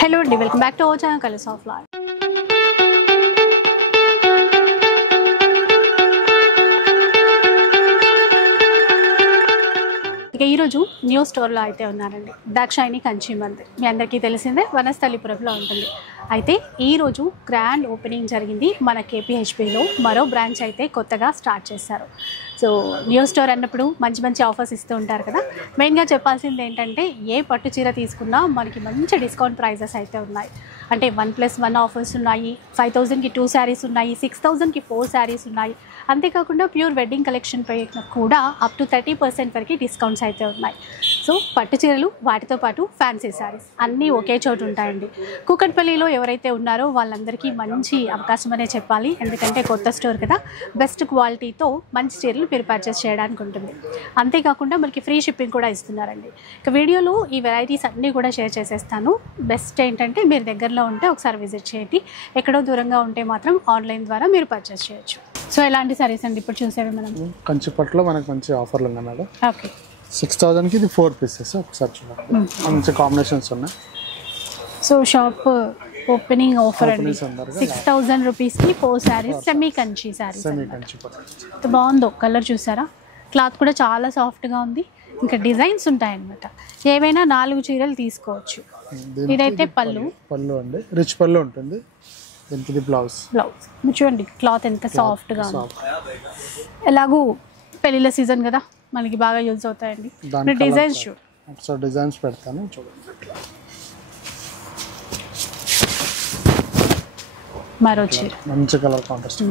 Hello and welcome back to our channel Colors of Life. ఈ రోజు new స్టోర్లో అయితే ఉన్నారండి. దాక్షాయిని కంచి మందిర్ మీ అందరికీ తెలిసిందే, వనస్థలిపురంలో ఉంటుంది. అయితే ఈరోజు గ్రాండ్ ఓపెనింగ్ జరిగింది మన కేపీహెచ్పిలో. మరో బ్రాంచ్ అయితే కొత్తగా స్టార్ట్ చేశారు. సో న్యూ స్టోర్ అన్నప్పుడు మంచి మంచి ఆఫర్స్ ఇస్తూ ఉంటారు కదా. మెయిన్గా చెప్పాల్సింది ఏంటంటే ఏ పట్టు చీర తీసుకున్నా మనకి మంచి డిస్కౌంట్ ప్రైజెస్ అయితే ఉన్నాయి. అంటే 1+1 ఆఫర్స్ ఉన్నాయి, 5,000కి 2 శారీస్ ఉన్నాయి, 6,000కి 4 శారీస్ ఉన్నాయి. అంతేకాకుండా ప్యూర్ వెడ్డింగ్ కలెక్షన్ పై కూడా అప్ టు 30% వరకు డిస్కౌంట్స్ అయితే ఉన్నాయి. సో పట్టు చీరలు వాటితో పాటు ఫ్యాన్సీ శారీస్ అన్నీ ఒకే చోటు ఉంటాయండి. కూకట్పల్లిలో ఎవరైతే ఉన్నారో వాళ్ళందరికీ మంచి అవకాశం అనే చెప్పాలి. ఎందుకంటే కొత్త స్టోర్ కదా, బెస్ట్ క్వాలిటీతో మంచి చీరలు మీరు పర్చేస్ చేయడానికి ఉంటుంది. అంతేకాకుండా మనకి ఫ్రీ షిప్పింగ్ కూడా ఇస్తున్నారండి. ఇక వీడియోలో ఈ వెరైటీస్ అన్నీ కూడా షేర్ చేసేస్తాను. బెస్ట్ ఏంటంటే మీరు దగ్గరలో ఉంటే ఒకసారి విజిట్ చేయండి. ఎక్కడో దూరంగా ఉంటే మాత్రం ఆన్లైన్ ద్వారా మీరు పర్చేస్ చేయొచ్చు. సో ఎలాంటి సారీస్ అండి ఇప్పుడు చూసేవి మనం? కంచిపట్లో మనకు మంచి ఆఫర్లు ఉన్నాయి మేడం. ఓకే, 6,000కి ఇది 4 పీసెస్. ఒకసారి చూడండి, మంచి కాంబినేషన్స్ ఉన్నాయి. సో షాప్ ఓపెనింగ్ ఆఫర్ అండి. 6,000 రూపీస్కి 4 శారీస్, సెమీ కంచి శారీస్. ఎంత బాగుందో కలర్ చూసారా. క్లాత్ కూడా చాలా సాఫ్ట్గా ఉంది. ఇంకా డిజైన్స్ ఉంటాయన్నమాట. ఏవైనా 4 చీరలు తీసుకోవచ్చు. ఇదైతే పళ్ళు అండి, రిచ్ పళ్ళు ఉంటుంది. దీనికి బ్లౌజ్ చూడండి, క్లాత్ ఎంత సాఫ్ట్గా ఉంది. ఎలాగూ పెళ్ళిళ్ళ సీజన్ కదా, మనకి బాగా యూజ్ అవుతాయండి. డిజైన్స్ చూడు, డిజైన్స్ పెడతాను చూడండి. మరో చీర మంచి కలర్ కాంట్రాస్ట్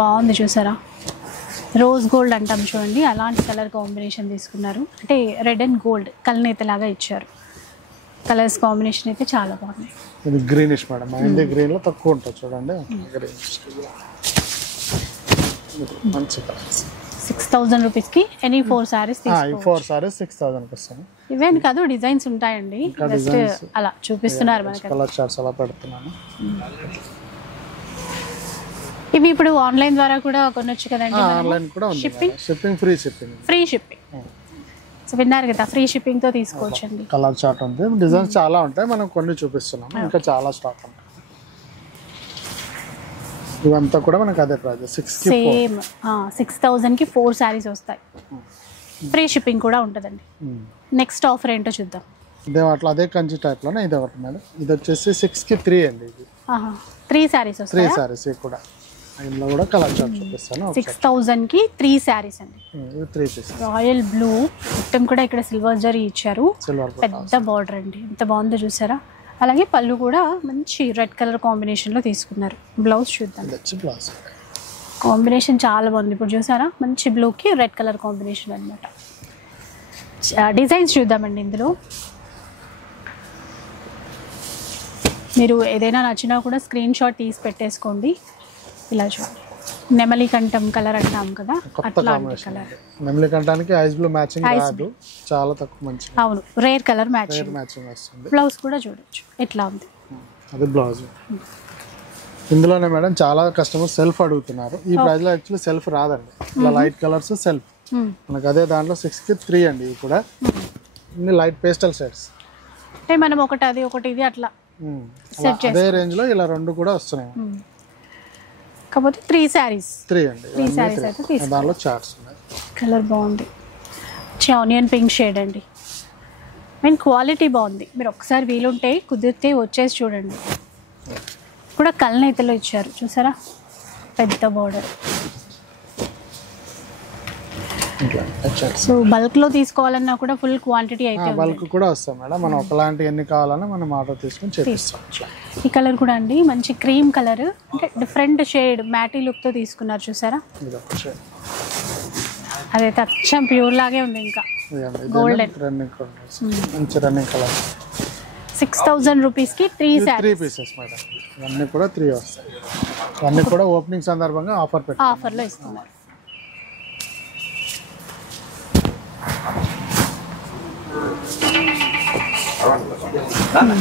బాగుంది చూసారా. రోజ్ గోల్డ్ అంటాం చూడండి, అలాంటి కలర్ కాంబినేషన్ తీసుకున్నారు. అంటే రెడ్ అండ్ గోల్డ్ కలనేత లాగా ఇచ్చారు. కలర్స్ కాంబినేషన్ అయితే చాలా బాగున్నాయి. ఇది గ్రీనిష్ మేడం, మైంది గ్రీన్ లో తక్కువ ఉంటుంది చూడండి. మంచి కలర్స్. 6,000 రూపీస్కి ఎనీ 4 శారీస్ తీసుకోవచ్చు. 4 శారీస్ 6,000కి వస్తాయి. ఇవేం కాదు, డిజైన్స్ ఉంటాయండి. జస్ట్ అలా చూపిస్తున్నారు మనకి. కలర్ చార్ట్స్ అలా పెడుతున్నాను. ఇవి ఇప్పుడు ఆన్లైన్ ద్వారా కూడా కొనొచ్చు కదండి. ఆన్లైన్ కూడా ఉంది. Shipping free shipping. సో విన్నారు కదా, ఫ్రీ షిప్పింగ్ తో తీసుకోవచ్చు అండి. కలర్ చార్ట్ ఉంది, డిజైన్స్ చాలా ఉంటాయి. మనం కొన్ని చూపిస్తున్నాం, ఇంకా చాలా స్టాక్ ఉంటాయి. ఇవంతా కూడా మనకి అదే ప్రైస్, సేమ్ 6,000కి 4 శారీస్ వస్తాయి. ఫ్రీ షిప్పింగ్ కూడా ఉంటుందండి. నెక్స్ట్ ఆఫర్ ఏంటో చూద్దాం. ఇదే అట్లా అదే కంచి టైప్ లోనే ఇది ఒకటి మేడం. ఇది వచ్చేసి 6కి 3 అండి. ఇది 3 శారీస్ వస్తాయి. 3 శారీస్ కూడా ఇందులో కూడా కలర్ చార్ట్ చూపిస్తాను. 6,000కి 3 శారీస్ అండి. ఇది 3 పీసెస్. రాయల్ బ్లూ మొత్తం కూడా ఇక్కడ సిల్వర్ జరీ ఇచ్చారు. పెద్ద బార్డర్ అండి, ఎంత బాగుందో చూసారా. అలాగే పళ్ళు కూడా మంచి రెడ్ కలర్ కాంబినేషన్ లో తీసుకున్నారు. బ్లౌజ్ చూద్దాం. కాంబినేషన్ చాలా బాగుంది. ఇప్పుడు చూసారా, మంచి బ్లూకి రెడ్ కలర్ కాంబినేషన్ అనమాట. డిజైన్స్ చూద్దామండి. ఇందులో మీరు ఏదైనా నచ్చినా కూడా స్క్రీన్ షాట్ తీసి పెట్టేసుకోండి. ఇలా చూడండి, నెమలి కంఠం కలర్ అంటాం కదా, అట్లాంటి కలర్. నెమలి కంఠానికి ఐస్ బ్లూ మ్యాచింగ్ రాదు, చాలా తక్కువ మంచి. అవును, రేర్ కలర్ మ్యాచింగ్ వస్తుంది. బ్లౌజ్ కూడా చూడొచ్చు ఎట్లా ఉంది. అది బ్లౌజ్. ఇందులోనే మేడం చాలా కస్టమర్ సెల్ఫ్ అడుగుతున్నారు. ఈ ప్రైస్ లో యాక్చువల్లీ సెల్ఫ్ రాదండి. ఇలా లైట్ కలర్స్ సెల్ఫ్ మనకు అదే దాంట్లో 6కి 3 అండి. ఇవి కూడా లైట్ పేస్టల్ షేడ్స్. అంటే మనం ఒకటి అది ఒకటి ఇది అట్లా అదే రేంజ్ లో ఇలా 2 కూడా వస్తున్నాయి. కాకపోతే 3 శారీస్. 3 అండి. 3 శారీస్ అయితే తీసుకోండి. దానిలో చార్ట్స్ ఉన్నాయి. కలర్ బాగుంది, ఆనియన్ పింక్ షేడ్ అండి. మెయిన్ క్వాలిటీ బాగుంది. మీరు ఒకసారి వీలుంటే కుదిరితే వచ్చేసి చూడండి. కూడా కలనేతలో ఇచ్చారు చూసారా, పెద్ద బార్డర్. సో బల్క్ లో తీసుకోవాలన్నా కూడా ఫుల్ క్వాంటిటీ అయితే బల్క్ కూడా వస్తాయి మేడం. మనం ఒకలాంటి ఎన్ని కావాలన్నా మనం ఆర్డర్ తీసుకొని చేపిస్తాం. ఈ కలర్ కూడా అండి మంచి క్రీమ్ కలర్, అంటే డిఫరెంట్ షేడ్ మ్యాటీ లుక్ తో తీసుకున్నారు చూసారా. అదైతే అచ్చం ప్యూర్ లాగే ఉంది. ఇంకా గోల్డెన్ మంచి రన్నింగ్ కలర్. 6,000 రూపీస్కి 3 పీసెస్ మేడం. ఇవన్నీ కూడా 3 వస్తాయి. ఇవన్నీ కూడా ఓపెనింగ్ సందర్భంగా ఆఫర్లో ఇస్తున్నారు.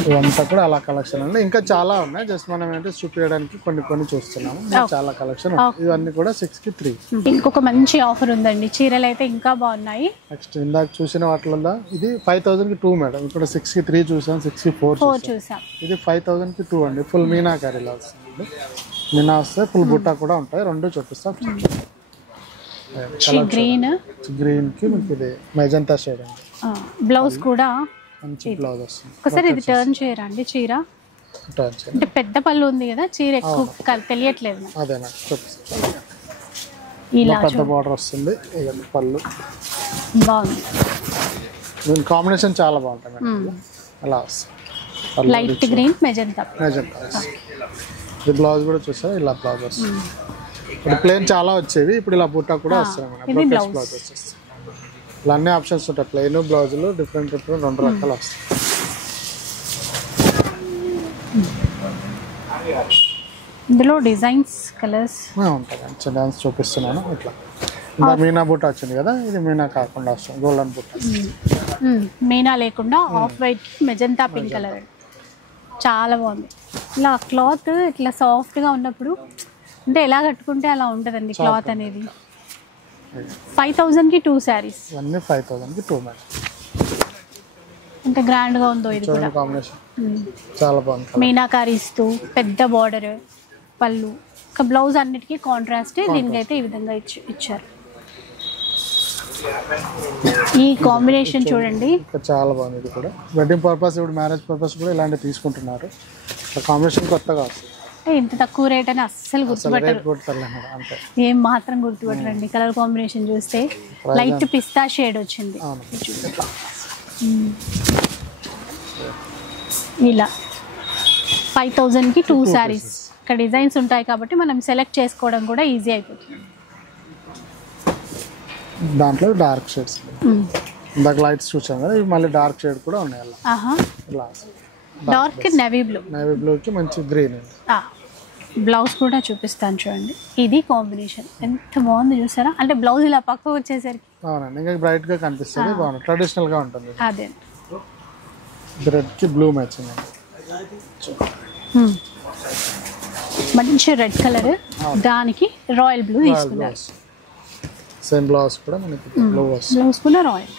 ఇవంతా కూడా అలా కలెక్షన్ అండి. ఇంకా చాలా ఉన్నాయి, జస్ట్ మనం ఏంటంటే చూపించడానికి కొన్ని చూస్తున్నాము. చాలా కలెక్షన్ ఇవన్నీ కూడా 6 కి 3. ఇంకొక మంచి ఆఫర్ ఉందండి, చీరలు అయితే ఇంకా బాగున్నాయి. నెక్స్ట్ ఇందాక చూసిన వాటిలో ఇది 5000 కి 2 మేడం. ఇక్కడ 6 కి 3 చూసాం, 6 కి 4 చూసాం. ఇది 5000 కి 2 అండి. ఫుల్ మీనాకారీలా వస్తుంది. మీనా వస్తే ఫుల్ బుట్ట కూడా ఉంటాయి. రెండు చూపిస్తాం. గ్రీన్ కి మీకు ఇది మెజంతా షేడ్ అండి. బ్లౌజ్ కూడా మంచి బ్లౌజ్ వస్తుంది. ఒకసారి ఇది టర్న్ చేయరండి చీర, అంటే పెద్ద పళ్ళు ఉంది కదా, చీర ఎక్కువ తెలియట్లేదు. అదేనా చూపిస్తాను. ఇలా పెద్ద బార్డర్ వస్తుంది. పళ్ళు బాగుంది. దీని కాంబినేషన్ చాలా బాగుంటుంది. అలా వస్తుంది లైట్ గ్రీన్ మెజంతా. ఇది బ్లౌజ్ కూడా చూసారా, ఇలా బ్లౌజ్ వస్తుంది. ఇప్పుడు ప్లేన్ చాలా వచ్చేవి, ఇప్పుడు ఇలా బుట్ట కూడా వస్తాయి మేడం. బ్లౌజ్ వచ్చేస్తుంది. ఇలా అన్ని ఆప్షన్స్ ఉంటాయి, ప్లెయిన్ బ్లౌజులు డిఫరెంట్ 2 రకాలు వస్తాయి. ఇందులో డిజైన్స్ కలర్స్ ఉంటాయి. డిజైన్స్ చూపిస్తున్నాను. ఇట్లా ఇంకా మీనా బుట్ట వచ్చింది కదా, ఇది మీనా కాకుండా వస్తుంది గోల్డెన్ బుట్ట. మీనా లేకుండా off white magenta pink colour, చాలా బాగుంది. ఇలా క్లాత్ ఇట్లా సాఫ్ట్గా ఉన్నప్పుడు అంటే ఎలా కట్టుకుంటే అలా ఉంటుందండి క్లాత్ అనేది. 5000 కి 2 శారీస్. ఇవన్నీ 5000 కి 2 మేడం. ఎంత గ్రాండ్ గా ఉందో ఇది కూడా. కాంబినేషన్ చాలా బాగుంది. మీనాకారీస్తూ పెద్ద బార్డర్, పళ్ళు, ఒక బ్లౌజ్ అన్నిటికీ కాంట్రాస్ట్. దీనికైతే ఈ విధంగా ఇచ్చారు. ఈ కాంబినేషన్ చూడండి, చాలా బాగుంది. ఇది కూడా వెడ్డింగ్ పర్పస్, ఇప్పుడు మ్యారేజ్ పర్పస్ కూడా ఇలాంటివి తీసుకుంటున్నారు. కాంబినేషన్ కొత్తగా వస్తుంది. ఇంత తక్కువ రేట్ అని అస్సలు గుర్తుపట్టరు, ఏం మాత్రం గుర్తుపట్టరండి. కలర్ కాంబినేషన్ చూస్తే లైట్ పిస్తా షేడ్ వచ్చింది. ఇలా 5000 కి 2 శారీస్. ఇక్కడ డిజైన్స్ ఉంటాయి కాబట్టి మనం సెలెక్ట్ చేసుకోవడం కూడా ఈజీ అయిపోతుంది. దాంట్లో డార్క్ షేడ్స్, ఇందాక లైట్స్ చూసాం కదా, ఇవి మళ్ళీ డార్క్ షేడ్ కూడా ఉన్నాయి. ఇలా డార్క్ నేవీ బ్లూకి మంచి గ్రీన్. బ్లౌజ్ కూడా చూపిస్తాను చూడండి. ఇది కాంబినేషన్ ఎంత బాగుంది చూసారా, అంటే బ్లౌజ్ ఇలా పక్కకు వచ్చేసరికి అవునండి ఇంకా బ్రైట్ గా కనిపిస్తుంది. బాగుంది, ట్రెడిషనల్ గా ఉంటుంది. అదే రెడ్ కి బ్లూ మ్యాచింగ్ అండి. మంచి రెడ్ కలర్, దానికి రాయల్ బ్లూ తీసుకున్నారు. సేమ్ బ్లౌజ్ కూడా మనకి బ్లూ వస్తుంది. బ్లౌజ్ కూడా రాయల్.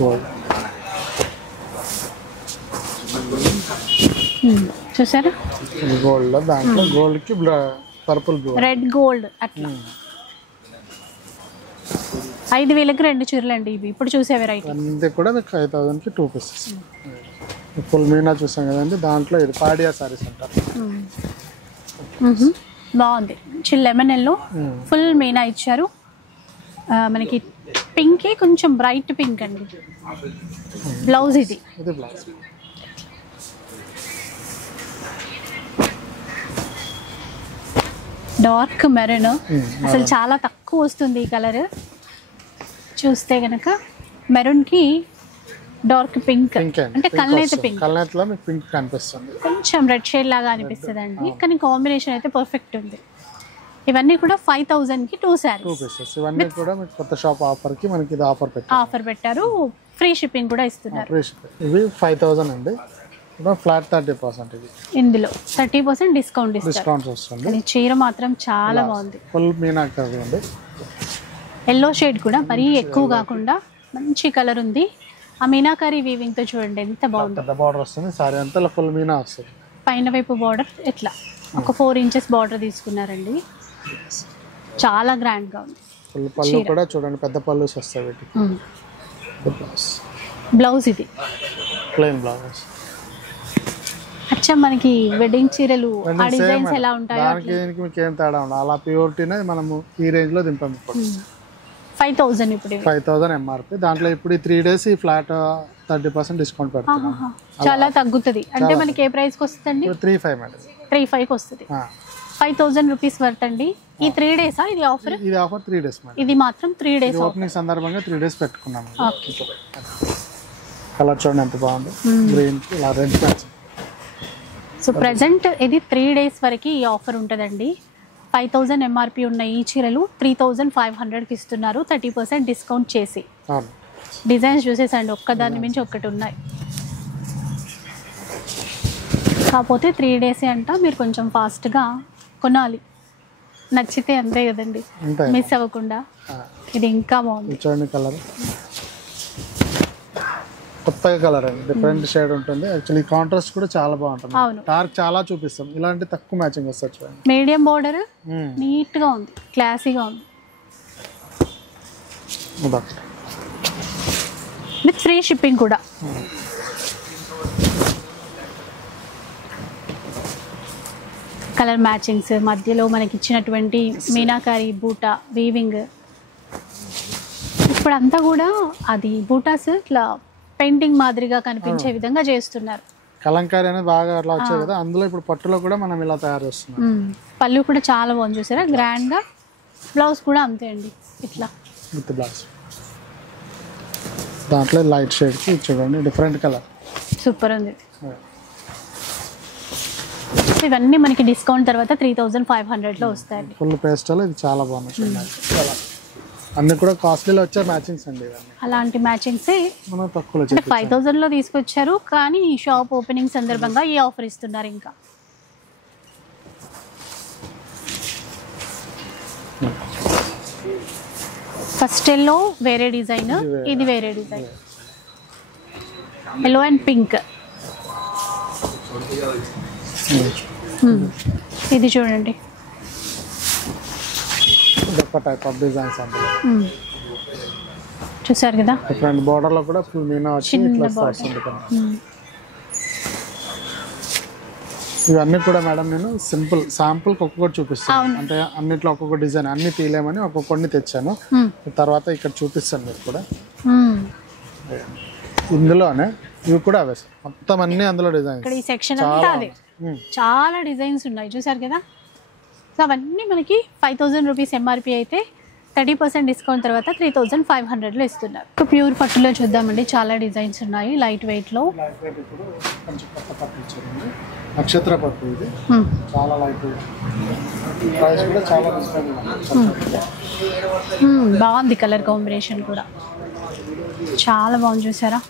గోల్డ్ చూసారా, గోల్డ్ దాంట్లో గోల్డ్ కి పర్పుల్ బ్లూ, రెడ్ గోల్డ్ అట్లా. 5000కి 2 చీరలు అండి ఇవి ఇప్పుడు చూసే వెరైటీ. అంతే కూడా మీకు 5000 కి 2 పీసెస్. ఫుల్ మీనా చూసాం కదండి, దాంట్లో ఇది పాడియా సారీస్ అంటారు. బాగుంది. మంచి లెమన్ ఎల్లో ఫుల్ మీనా ఇచ్చారు. మనకి పింక్ కొంచెం బ్రైట్ పింక్ అండి. బ్లౌజ్ ఇది బ్లౌజ్. డార్క్ మెరూన్, అసలు చాలా తక్కువ వస్తుంది ఈ కలర్. చూస్తే కనుక మెరూన్ కి డార్క్ పింక్, అంటే కల్నేత పింక్. కల్నేతలో మీకు పింక్ కనిపిస్తుంది, కొంచెం రెడ్ షేడ్ లాగా అనిపిస్తుంది అండి, కానీ కాంబినేషన్ అయితే పర్ఫెక్ట్ ఉంది. ఇవన్నీ కూడా 5000 కి 2 శారీస్. ఇవన్నీ కూడా మీకు కొత్త షాప్ ఆఫర్ కి మనకి ఇది ఆఫర్ పెట్టారు. ఫ్రీ షిప్పింగ్ కూడా ఇస్తున్నారు. ఇవి 5000 అండి, ఫ్లాట్ 30%. ఇది ఇందులో 30% డిస్కౌంట్ వస్తుంది. చీర మాత్రం చాలా బాగుంది. ఫుల్ మీనాకారి అండి. ఎల్లో షేడ్ కూడా మరీ ఎక్కువ కాకుండా మంచి కలర్ ఉంది. ఆ మీనాకారి వీవింగ్ తో చూడండి ఎంత బాగుంది. పెద్ద బార్డర్ వస్తుంది, సారీ అంతా ఫుల్ మీనా వస్తుంది. పైన వైపు బార్డర్ ఇట్లా ఒక 4 ఇంచెస్ బార్డర్ తీసుకున్నారండి, చాలా గ్రాండ్ గా ఉంది. ఫుల్ పళ్ళు కూడా చూడండి, పెద్ద పళ్ళు వస్తాయి వీటికి. బ్లౌజ్ ఇది ప్లెయిన్ బ్లౌజ్. అచ్చా మనకి వెడ్డింగ్ చీరలు ఆ డిజైన్స్ ఎలా ఉంటాయో దానికి దీనికి మీకు ఏం తేడా ఉండదు, అలా ప్యూరిటీనే మనము ఈ రేంజ్ లో దింపాము. 5000 ఇప్పుడు 5000 ఎంఆర్పి. దాంట్లో ఇప్పుడు 3 days ఈ ఫ్లాట్ 30% డిస్కౌంట్ పెడతాం. చాలా తగ్గుతుంది. అంటే మనకి ఏ ప్రైస్ కి వస్తుందండి? 35 మేడం. 35 కి వస్తుంది. 5000 రూపీస్ వర్త్ అండి. ఈ 3 days ఇది ఆఫర్? ఇది ఆఫర్ 3 days మేడం. ఇది మాత్రం 3 days ఓపెనింగ్ సందర్భంగా 3 days పెట్టుకున్నాము. కలర్ చూడండి ఎంత బాగుంది, గ్రీన్ కి ఇలా రెడ్ మ్యాచ్. సో ప్రెసెంట్ ఇది 3 days వరకు ఈ ఆఫర్ ఉంటుందండి. 5000 ఎంఆర్పి ఉన్న ఈ చీరలు 3500కి ఇస్తున్నారు 30% డిస్కౌంట్ చేసి. అవును. డిజైన్స్ చూసేసండి, ఒక్కదాని మించి ఒక్కటి ఉన్నాయి. కాకపోతే 3 డేసే అంట, మీరు కొంచెం ఫాస్ట్గా కొనాలి. నచ్చితే అంతే కదండి, మిస్ అవ్వకుండా. ఇది ఇంకా బాగుంది చూడండి, కలర్ కొత్తగా కలర్ అండి, డిఫరెంట్ షేడ్ ఉంటుంది. యాక్చువల్లీ కాంట్రాస్ట్ కూడా చాలా బాగుంటుంది. డార్క్ చాలా చూపిస్తాం, ఇలాంటి తక్కువ మ్యాచింగ్ వస్తుంది. చూడండి, మీడియం బోర్డర్, నీట్ గా ఉంది, క్లాసీగా ఉంది. విత్ ఫ్రీ షిప్పింగ్ కూడా. కలర్ మ్యాచింగ్స్, మధ్యలో మనకి ఇచ్చినటువంటి మీనాకారి బూటా వీవింగ్. ఇప్పుడంతా కూడా అది బూటాస్ ఇట్లా పెయింటింగ్ మాదిరిగా కనిపించే విధంగా చేస్తున్నారు. కలంకారీ అనేది బాగా అట్లా వచ్చాయి కదా, అందులో ఇప్పుడు పట్టులో కూడా మనం ఇలా తయారు చేస్తున్నాం. పళ్ళు కూడా చాలా బాగుంది చూసారా, గ్రాండ్ గా. బ్లౌజ్ కూడా అంతే అండి, ఇట్లా విత్ బ్లౌజ్. దాంట్లో లైట్ షేడ్ కి చూడండి, డిఫరెంట్ కలర్, సూపర్ ఉంది. ఇవన్నీ మనకి డిస్కౌంట్ తర్వాత 3500లో వస్తాయండి. ఫుల్ పేస్టల్, ఇది చాలా బాగుంది. అన్ని కూడా కాస్ట్లీలో వచ్చే మ్యాచింగ్స్ అండి. అలాంటి మ్యాచింగ్స్ మనం తక్కువలో 5000లో తీసుకొచ్చారు, కానీ ఈ షాప్ ఓపెనింగ్ సందర్భంగా ఈ ఆఫర్ ఇస్తున్నారు. ఇంకా ఫస్ట్ ఎల్లో వేరే డిజైన్, ఇది వేరే డిజైన్. Yellow and pink. ఇది చూడండి, టైప్ ఆఫ్ డిజైన్స్ అందులో చూసారు కదా. డిఫరెంట్ బోర్డర్ లో కూడా ఫుల్ మీనా వచ్చి ఇట్లా వస్తుంది. ఇవన్నీ కూడా మేడం నేను సింపుల్ శాంపుల్ ఒక్కొక్కటి చూపిస్తాను. అంటే అన్నిట్లో ఒక్కొక్క డిజైన్, అన్ని తీయలేమని ఒక్కొక్కడిని తెచ్చాను. తర్వాత ఇక్కడ చూపిస్తాను మీకు కూడా. ఇందులోనే ఇవి కూడా అవే మొత్తం అన్ని అందులో డిజైన్స్. ఈ సెక్షన్ అంతా అదే, చాలా డిజైన్స్ ఉన్నాయి చూసారు కదా. సో అవన్నీ మనకి 5000 రూపీస్ ఎంఆర్పి అయితే 30% డిస్కౌంట్ తర్వాత 3500లో ఇస్తున్నారు. ప్యూర్ పట్టులో చూద్దామండి, చాలా డిజైన్స్ ఉన్నాయి. లైట్ వెయిట్ లో నక్షత్ర పట్టు, ఇది చాలా లైట్ వెయిట్, ప్రైస్ కూడా చాలా బాగుంది. కలర్ కాంబినేషన్ కూడా చాలా బాగుంది చూసారా.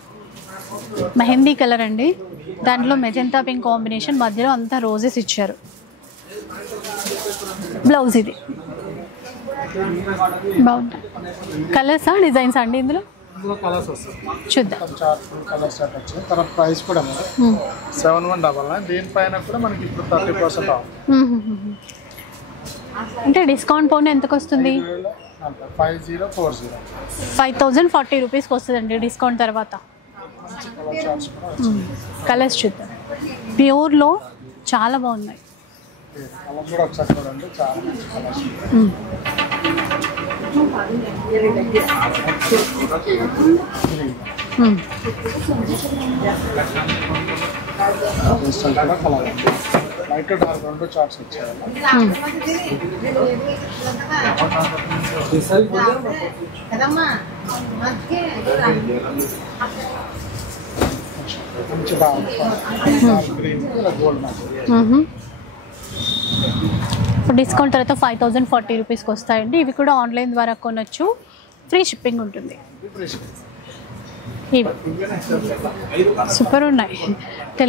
మెహందీ కలర్ అండి, దాంట్లో మెజెంతా పింక్ కాంబినేషన్, మధ్యలో అంతా రోజెస్ ఇచ్చారు. బ్లౌజ్ ఇది బాగుంది. కలర్సా డిజైన్స్ అండి ఇందులో? కలర్స్ వస్తాయి, చూద్దాం. కలర్ స్టార్ట్ వచ్చాయి. తర్వాత ప్రైస్ కూడా 7199. దీనిపైన కూడా మనకి ఇప్పుడు 30% ఆఫ్. అంటే డిస్కౌంట్ పోను ఎంతకు వస్తుంది? 5040 రూపీస్కి వస్తుందండి డిస్కౌంట్ తర్వాత. కలర్స్ చూద్దాం. ప్యూర్లో చాలా బాగున్నాయి. లైట్ డార్క్ రెండు చార్ట్స్ వచ్చాయి. ఇప్పుడు డిస్కౌంట్ తర్వాత 5040 రూపీస్కి వస్తాయండి. ఇవి కూడా ఆన్లైన్ ద్వారా కొనొచ్చు, ఫ్రీ షిప్పింగ్ ఉంటుంది. ఇవి సూపర్ ఉన్నాయి,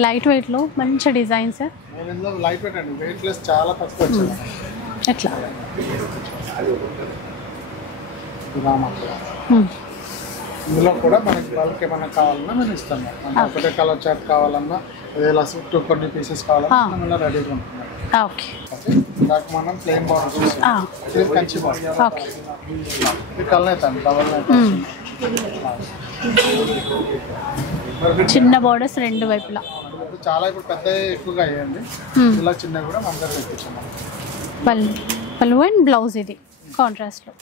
లైట్ వెయిట్లో మంచి డిజైన్స్. ఎట్లా ఇందులో కూడా మనకి వాళ్ళకి ఏమైనా కావాలన్నా మేము ఇస్తాము. ఒకటే కలర్ చార్ట్ కావాలన్నా, ఏదైనా కొన్ని పీసెస్ కావాలన్నా రెడీగా ఉంటున్నాం. ఓకే, దాకా మనం plain border, Kanchi border, okay. ఇది కలర్ అవుతాను డబల్ చిన్న బార్డర్స్ రెండు వైపులా. చాలా ఇప్పుడు పెద్ద ఎక్కువగా అయ్యండి, ఇలా చిన్న కూడా మన దగ్గర తెప్పించాము. పళ్ళు అండ్ బ్లౌజ్ ఇది కాంట్రాస్ట్లో.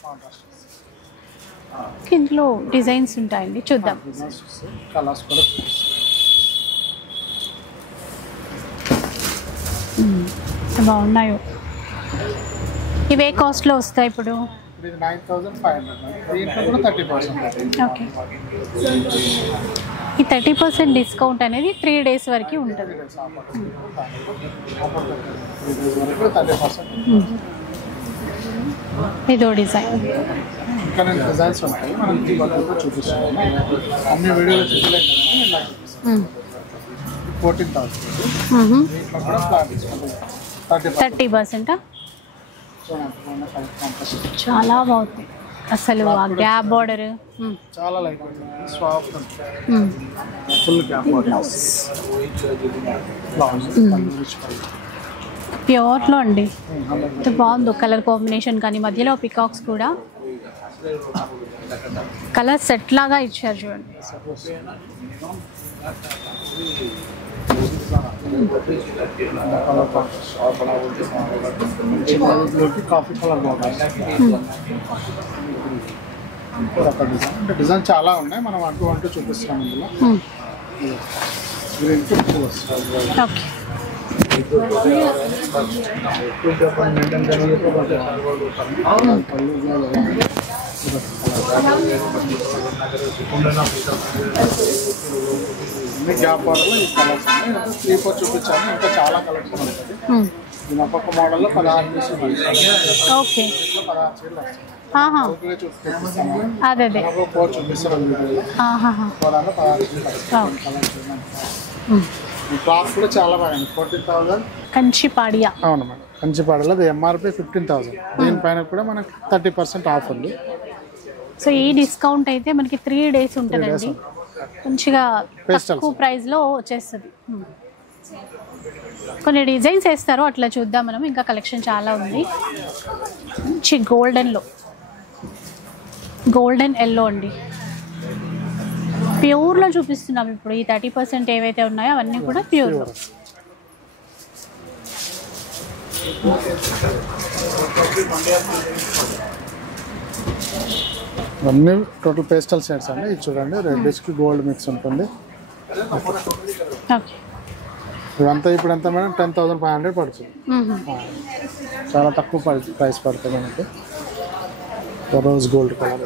ఇందులో డిజైన్స్ ఉంటాయండి, చూద్దాం. కలర్స్ కూడా బాగున్నాయో. ఇవే కాస్ట్లో వస్తాయి ఇప్పుడు? 9500. దీంట్లో కూడా 30%. ఓకే, ఈ 30% డిస్కౌంట్ అనేది 3 డేస్ వరకు ఉంటుంది. ఇదో డిజైన్. ఇంకా నేను డిజైన్స్ ఉంటాయి మనం ఈ బట్టలు చూపిస్తాను. అన్ని వీడియోలో చూడలేదు కదా, ఇలా చూపిస్తాను. 14,000. దీంట్లో కూడా ఫ్లాట్ డిస్కౌంట్ 30%. చాలా బాగుంది అసలు. ఆ గ్యాప్ బార్డర్ చాలా లైట్ సాఫ్ట్ ఉంటుంది. ఫుల్ గ్యాప్ బార్డర్ ప్యూర్లో అండి. ఎంత బాగుందో కలర్ కాంబినేషన్, కానీ మధ్యలో పికాక్స్ కూడా కలర్ సెట్ లాగా ఇచ్చారు చూడండి. కాఫీ కలర్ అంటే డిజైన్ చాలా ఉన్నాయి, మనం అంటూ చూపిస్తాం ఇందులో. ఓకే. గ్యాప్ బార్డర్లో ఈ కలర్స్ ఉన్నాయి. 3-4 చూపించాను, ఇంకా చాలా కలెక్షన్ ఉంటుంది. దీని ఒక్కొక్క మోడల్లో 16 పీసులు. ఓకే. 16 చీరలు వస్తాయి. అదే అదే 4 చూపిస్తాను. 16 చీరలు. క్లాత్ కూడా చాలా బాగుంది. 14,000 కంచిపాడియా. అవును మేడం, కంచిపాడలో ఎంఆర్పి 15,000. దీనిపైన కూడా మనకి 30% ఆఫ్ ఉంది. సో ఈ డిస్కౌంట్ అయితే మనకి 3 days ఉంటుందండి. మంచిగా తక్కువ ప్రైస్లో వచ్చేస్తుంది. కొన్ని డిజైన్స్ వేస్తారు, అట్లా చూద్దాం మనం. ఇంకా కలెక్షన్ చాలా ఉంది. మంచి గోల్డెన్ ఎల్లో అండి. ప్యూర్లో చూపిస్తున్నాం ఇప్పుడు. ఈ 30% ఏవైతే ఉన్నాయో అవన్నీ కూడా ప్యూర్లో. అన్నీ టోటల్ పేస్టల్ షేడ్స్ అండి. ఇది చూడండి, రెడ్డిష్కి గోల్డ్ మిక్స్ ఉంటుంది. ఓకే. ఇవంతా ఇప్పుడు ఎంత మేడం? 10,500 పడుతుంది. చాలా తక్కువ ప్రైస్ పడుతుంది మనకి. Rose gold colour.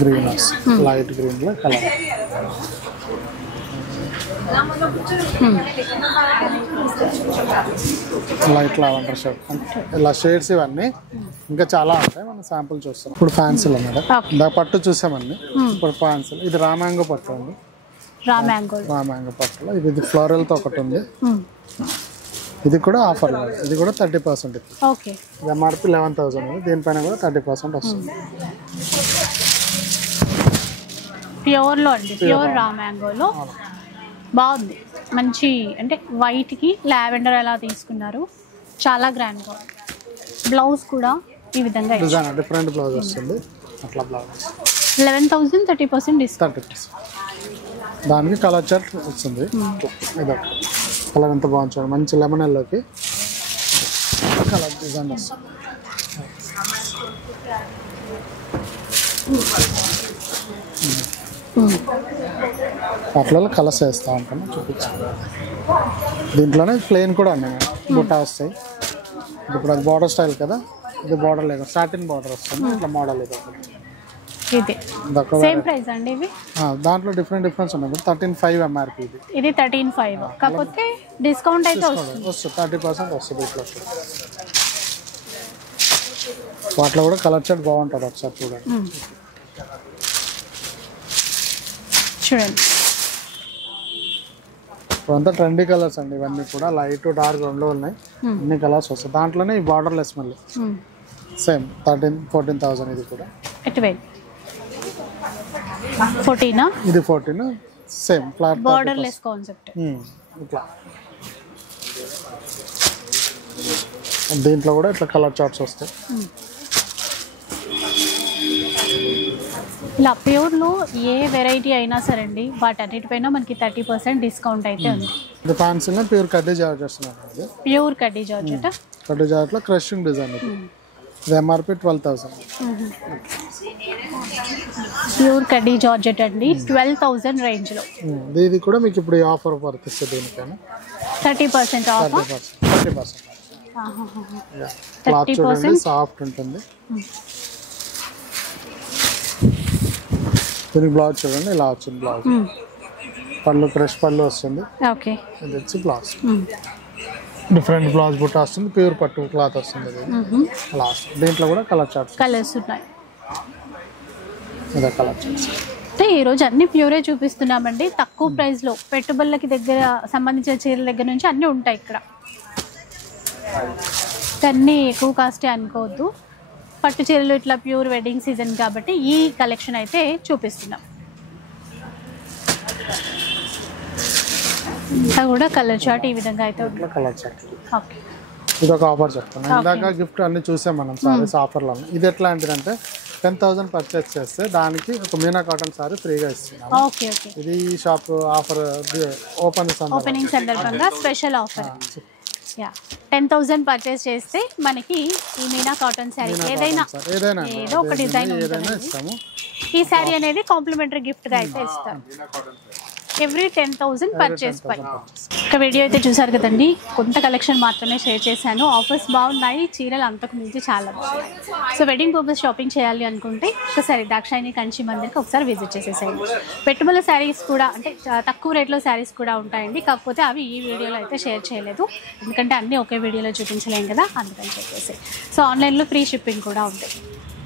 Green light గ్రీన్లో కలర్. Light lavender shade. ఇలా షేడ్స్ ఇవన్నీ ఇంకా చాలా ఉంటాయి, మనం శాంపుల్ చూస్తాం. ఇప్పుడు ఫ్యాన్సీలో మేడం దా పట్టు చూసామండి. ఇప్పుడు ఫ్యాన్సీలో ఇది రామాంగో పట్టు అండి. రామాంగో పట్టులో ఇది ఫ్లోరల్తో ఒకటి ఉంది. ఇది కూడా ఆఫర్, ఇది కూడా 30%. ఓకే. ఎంఆర్పి 11,000 ఉంది. దీనిపైన కూడా 30% వస్తుంది. ప్యూర్లో అండి, ప్యూర్ రా మ్యాంగోలో బాగుంది. మంచి అంటే వైట్కి లావెండర్ ఎలా తీసుకున్నారు, చాలా గ్రాండ్గా. బ్లౌజ్ కూడా ఈ విధంగా డిఫరెంట్ బ్లౌజ్ వస్తుంది. అట్లా బ్లౌజ్ 11,000 30% డిస్కౌంట్. 30%. దానికి కలర్ చార్ట్ వస్తుంది. ఇదో కలర్ ఎంత బాగుంది చూడండి, మంచి లెమన్ ఎల్లోకి కలర్ డిజైన్ వస్తుంది. అట్లా కలర్స్ వేస్తూ ఉంటాను, చూపించాను. దీంట్లోనే ప్లెయిన్ కూడా ఉన్నాయి, బుట్టా వస్తాయి. ఇప్పుడు అది బార్డర్ స్టైల్ కదా, ఇది బార్డర్ లేదు, సాటిన్ బార్డర్ వస్తుంది. ఇట్లా మోడల్ ఇది సేమ్ ప్రైస్ అండి ఇవి. దాంట్లో డిఫరెన్స్ ఉన్నాయి. 13,500 ఎంఆర్పి. ఇది 13,500, కాకపోతే డిస్కౌంట్ అయితే వస్తుంది 30% వస్తుంది. ఇట్లా వాటిలో కూడా కలర్ చార్ట్ బాగుంటుంది, ఒకసారి చూడండి. ఇప్పుడంతా ట్రెండీ కలర్స్ అండి ఇవన్నీ కూడా. లైట్ డార్క్ రెండు ఉన్నాయి, అన్ని కలర్స్ వస్తాయి. దాంట్లోనే ఈ బార్డర్లెస్ మళ్ళీ సేమ్ 14,000. ఇది కూడా 14. ఇది 14 సేమ్ ఫ్లాట్ బార్డర్లెస్ కాన్సెప్ట్. ఇట్లా దీంట్లో కూడా ఇట్లా కలర్ చార్ట్స్ వస్తాయి. ఇలా ప్యూర్లో ఏ వెరైటీ అయినా సరే అండి, వాటన్నిటిపైన మనకి 30% డిస్కౌంట్ అయితే ఉంది. ఇది ఫ్యాన్సీలో ప్యూర్ కడ్డీ జార్జెట్ వస్తుంది. ప్యూర్ కడ్డీ జార్జెట్. కడ్డీ జార్జెట్లో క్రషింగ్ డిజైన్. ఇది ఎంఆర్పి 12,000. ప్యూర్ కడ్డీ జార్జెట్ అండి, 12,000 రేంజ్లో. ఇది కూడా మీకు ఇప్పుడు ఈ ఆఫర్ వర్తిస్తుంది. దీనికైనా 30% ఆఫ్. 30%. క్లాత్ చూడండి, సాఫ్ట్ ఉంటుంది. దీనికి బ్లౌజ్ చూడండి, ఇలా వచ్చింది బ్లౌజ్. పళ్ళు ఫ్రెష్ పళ్ళు వస్తుంది. ఓకే. ఇది వచ్చి బ్లౌజ్ డిఫరెంట్ బ్లౌజ్ బుట్ట వస్తుంది, ప్యూర్ పట్టు క్లాత్ వస్తుంది ఇది. అలా వస్తుంది. దీంట్లో కూడా కలర్ చార్ట్స్ కలర్స్ ఉన్నాయి. ఇదే కలర్ చార్ట్స్. అంటే ఈరోజు అన్ని ప్యూరే చూపిస్తున్నామండి. తక్కువ ప్రైస్లో పెట్టుబడులకి దగ్గర సంబంధించిన చీరల దగ్గర నుంచి అన్నీ ఉంటాయి ఇక్కడ. అన్నీ ఎక్కువ కాస్టే అనుకోవద్దు. పట్టు చీరలు ఇట్లా ప్యూర్ వెడ్డింగ్ సీజన్ కాబట్టి ఈ కలెక్షన్ అయితే చూపిస్తున్నాం. ఇంతా కూడా కలర్ చార్ట్ ఈ విధంగా అయితే ఉంది. Colour chart. ఓకే, ఇది ఒక ఆఫర్ చెప్తాను. ఇందాక గిఫ్ట్ అన్ని చూసాం మనం సారీస్ ఆఫర్లో. ఇది ఎట్లాంటిదంటే 10,000 పర్చేస్ చేస్తే దానికి ఒక మీనా కాటన్ సారీ ఫ్రీగా ఇస్తున్నాం. Okay okay. ఇది షాప్ ఆఫర్ ఓపెనింగ్ సందర్భంగా స్పెషల్ ఆఫర్. 10,000 పర్చేస్ చేస్తే మనకి ఈ మీనా కాటన్ శారీ ఏదైనా ఏదో ఒక డిజైన్ ఉంటుంది. ఈ శారీ అనేది కాంప్లిమెంటరీ గిఫ్ట్ గా అయితే ఇస్తారు ఎవ్రీ 10,000 పర్చేస్ పై. ఒక వీడియో అయితే చూసారు కదండి. కొంత కలెక్షన్ మాత్రమే షేర్ చేశాను. ఆఫర్స్ బాగున్నాయి, చీరలు అంతకు మించి చాలా బాగున్నాయి. సో వెడ్డింగ్ పర్పస్ షాపింగ్ చేయాలి అనుకుంటే ఒకసారి దాక్షాయిని కంచి మందిర్కి ఒకసారి విజిట్ చేసేసేయండి. పెట్టుబడుల శారీస్ కూడా అంటే తక్కువ రేట్లో శారీస్ కూడా ఉంటాయండి. కాకపోతే అవి ఈ వీడియోలో అయితే షేర్ చేయలేదు, ఎందుకంటే అన్నీ ఒకే వీడియోలో చూపించలేం కదా, అందుకని చెప్పేసి. సో ఆన్లైన్లో ఫ్రీ షిప్పింగ్ కూడా ఉంటాయి.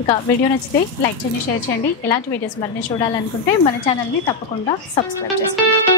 ఇక వీడియో నచ్చితే లైక్ చేయండి, షేర్ చేయండి. ఇలాంటి వీడియోస్ మరిన్ని చూడాలనుకుంటే మన ఛానల్ని తప్పకుండా సబ్స్క్రైబ్ చేసుకోండి.